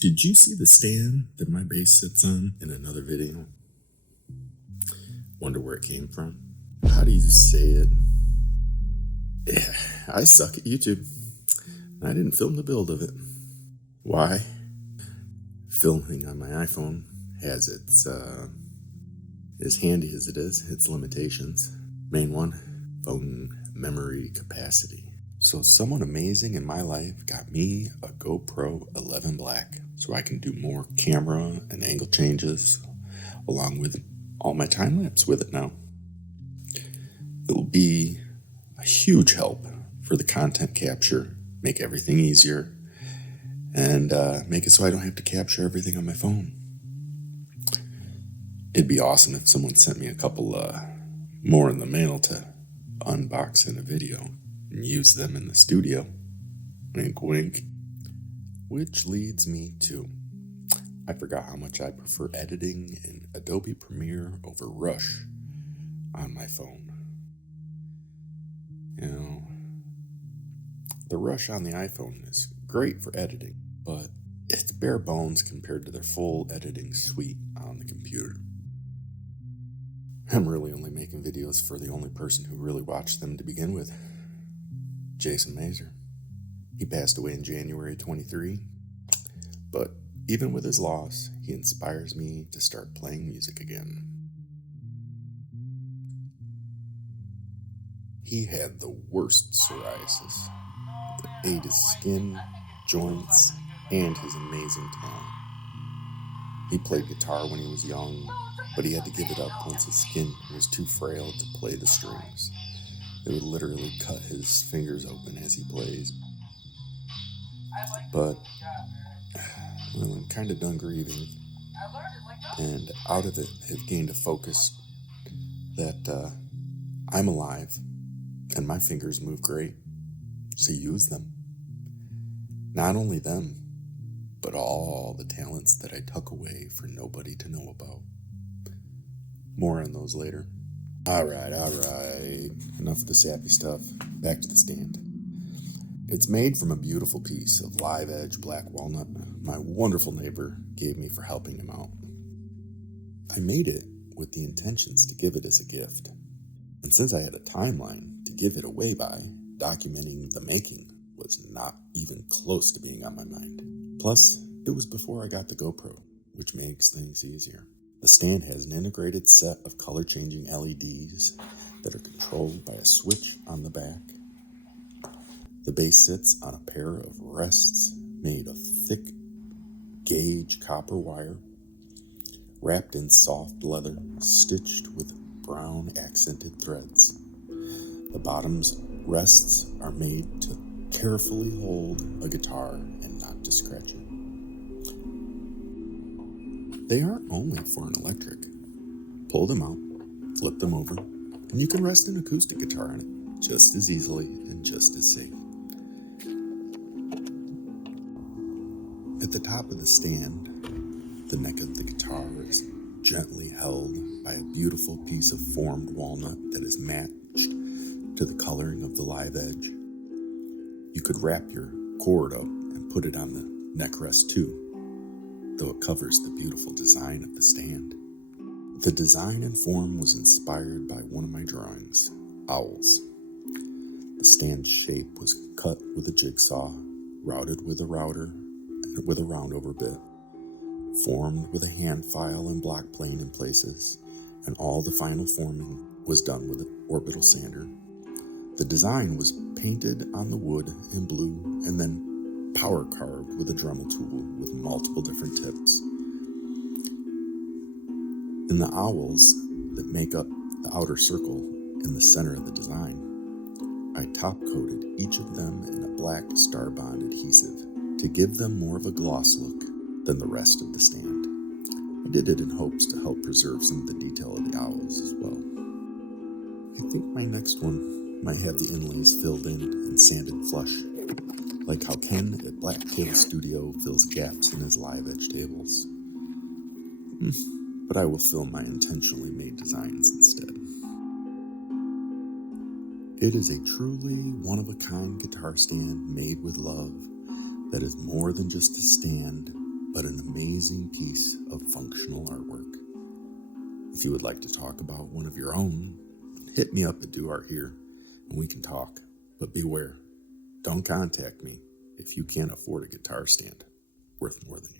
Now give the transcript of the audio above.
Did you see the stand that my bass sits on in another video? Wonder where it came from? How do you say it? Yeah, I suck at YouTube. I didn't film the build of it. Why? Filming on my iPhone has its, as handy as it is, its limitations. Main one, phone memory capacity. So someone amazing in my life got me a GoPro 11 Black so I can do more camera and angle changes along with all my time lapse with it now. It'll be a huge help for the content capture, make everything easier, and make it so I don't have to capture everything on my phone. It'd be awesome if someone sent me a couple more in the mail to unbox in a video and use them in the studio. Wink, wink. Which leads me to, I forgot how much I prefer editing in Adobe Premiere over Rush on my phone. You know, the Rush on the iPhone is great for editing, but it's bare bones compared to their full editing suite on the computer. I'm really only making videos for the only person who really watched them to begin with, Jason Mazer. He passed away in January 23, but even with his loss, he inspires me to start playing music again. He had the worst psoriasis that ate his skin, joints, and his amazing talent. He played guitar when he was young, but he had to give it up once his skin was too frail to play the strings. It would literally cut his fingers open as he plays. But, well, I'm kind of done grieving, and out of it have gained a focus that I'm alive, and my fingers move great, so use them. Not only them, but all the talents that I tuck away for nobody to know about. More on those later. Alright. Enough of the sappy stuff. Back to the stand. It's made from a beautiful piece of live edge black walnut my wonderful neighbor gave me for helping him out. I made it with the intentions to give it as a gift. And since I had a timeline to give it away by, documenting the making was not even close to being on my mind. Plus, it was before I got the GoPro, which makes things easier. The stand has an integrated set of color-changing LEDs that are controlled by a switch on the back. The base sits on a pair of rests made of thick gauge copper wire, wrapped in soft leather, stitched with brown accented threads. The bottom's rests are made to carefully hold a guitar and not to scratch it. They aren't only for an electric. Pull them out, flip them over, and you can rest an acoustic guitar on it just as easily and just as safe. At the top of the stand, the neck of the guitar is gently held by a beautiful piece of formed walnut that is matched to the coloring of the live edge. You could wrap your cord up and put it on the neck rest too, though it covers the beautiful design of the stand. The design and form was inspired by one of my drawings, owls. The stand shape was cut with a jigsaw, routed with a router, and with a roundover bit, formed with a hand file and block plane in places, and all the final forming was done with an orbital sander. The design was painted on the wood in blue and then power carved with a Dremel tool with multiple different tips. In the owls that make up the outer circle in the center of the design, I top coated each of them in a black star bond adhesive to give them more of a gloss look than the rest of the stand. I did it in hopes to help preserve some of the detail of the owls as well. I think my next one might have the inlays filled in and sanded flush, like how Ken at Black Tail Studio fills gaps in his live edge tables. But I will film my intentionally made designs instead. It is a truly one-of-a-kind guitar stand made with love that is more than just a stand, but an amazing piece of functional artwork. If you would like to talk about one of your own, hit me up at Do Art Here and we can talk. But beware, don't contact me if you can't afford a guitar stand worth more than